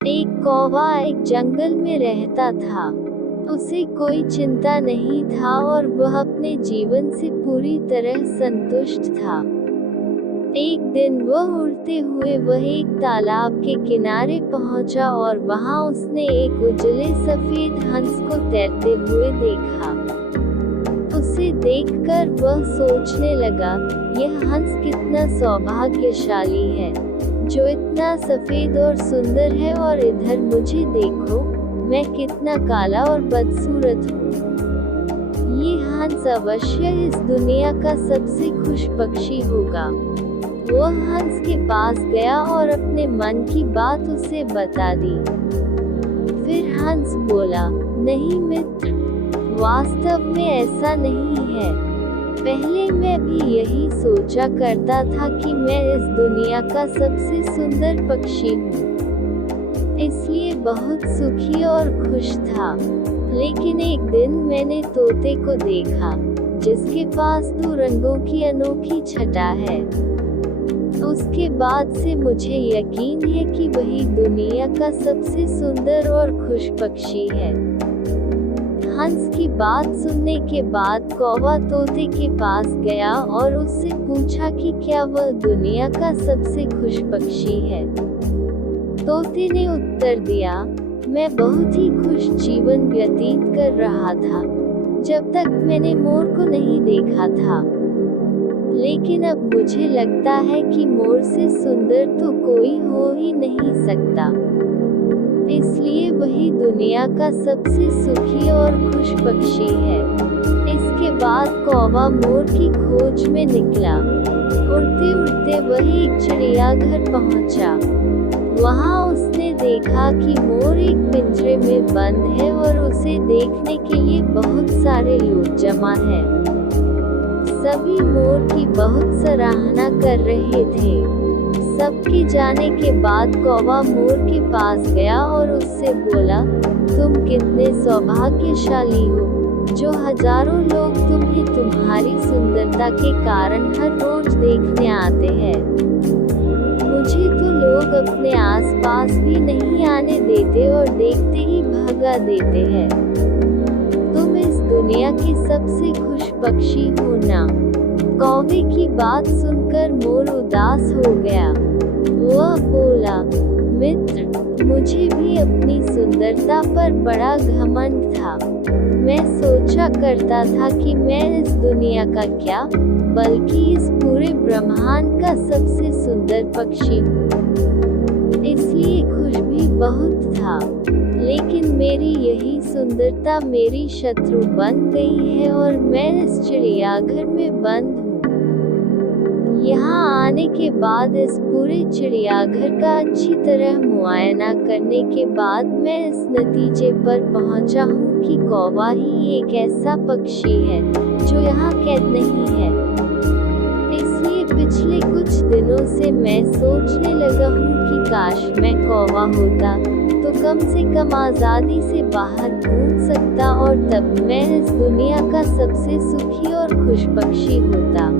एक कौवा एक जंगल में रहता था। उसे कोई चिंता नहीं था और वह अपने जीवन से पूरी तरह संतुष्ट था। एक दिन वह एक तालाब के किनारे पहुंचा और वहां उसने एक उजले सफेद हंस को तैरते हुए देखा। उसे देखकर वह सोचने लगा, यह हंस कितना सौभाग्यशाली है, जो इतना सफेद और सुंदर है, और इधर मुझे देखो, मैं कितना काला और बदसूरत हूँ। ये हंस अवश्य इस दुनिया का सबसे खुश पक्षी होगा। वह हंस के पास गया और अपने मन की बात उसे बता दी। फिर हंस बोला, नहीं मित्र, वास्तव में ऐसा नहीं है। पहले मैं भी यही सोचा करता था कि मैं इस दुनिया का सबसे सुंदर पक्षी हूँ, इसलिए बहुत सुखी और खुश था। लेकिन एक दिन मैंने तोते को देखा, जिसके पास 2 रंगों की अनोखी छटा है। उसके बाद से मुझे यकीन है कि वही दुनिया का सबसे सुंदर और खुश पक्षी है। हंस की बात सुनने के बाद कौवा तोते के पास गया और उससे पूछा कि क्या वह दुनिया का सबसे खुश पक्षी है। तोते ने उत्तर दिया, मैं बहुत ही खुश जीवन व्यतीत कर रहा था, जब तक मैंने मोर को नहीं देखा था। लेकिन अब मुझे लगता है कि मोर से सुंदर तो कोई हो ही नहीं सकता, इसलिए वही दुनिया का सबसे सुखी और खुश पक्षी है। इसके बाद कौवा मोर की खोज में निकला। उड़ते उड़ते वह एक चिड़ियाघर पहुंचा। वहां उसने देखा कि मोर एक पिंजरे में बंद है और उसे देखने के लिए बहुत सारे लोग जमा हैं। सभी मोर की बहुत सराहना कर रहे थे। सबके जाने के बाद कौवा मोर के पास गया और उससे बोला, तुम कितने सौभाग्यशाली हो, जो हजारों लोग तुम्हें तुम्हारी सुंदरता के कारण हर रोज देखने आते हैं। मुझे तो लोग अपने आसपास भी नहीं आने देते और देखते ही भगा देते हैं। तुम इस दुनिया के सबसे खुश पक्षी हो ना। कौवे की बात सुनकर मोर उदास हो गया। वह बोला, मित्र, मुझे भी अपनी सुंदरता पर बड़ा घमंड था। मैं सोचा करता था कि मैं इस दुनिया का क्या, बल्कि इस पूरे ब्रह्मांड का सबसे सुंदर पक्षी हूँ, इसलिए खुश भी बहुत था। लेकिन मेरी यही सुंदरता मेरी शत्रु बन गई है और मैं इस चिड़ियाघर में बंद हूँ। यहाँ आने के बाद इस पूरे चिड़ियाघर का अच्छी तरह मुआयना करने के बाद मैं इस नतीजे पर पहुँचा हूँ कि कौवा ही एक ऐसा पक्षी है जो यहाँ कैद नहीं है। इसलिए पिछले कुछ दिनों से मैं सोचने लगा हूँ कि काश मैं कौवा होता, तो कम से कम आज़ादी से बाहर घूम सकता और तब मैं इस दुनिया का सबसे सुखी और खुश पक्षी होता।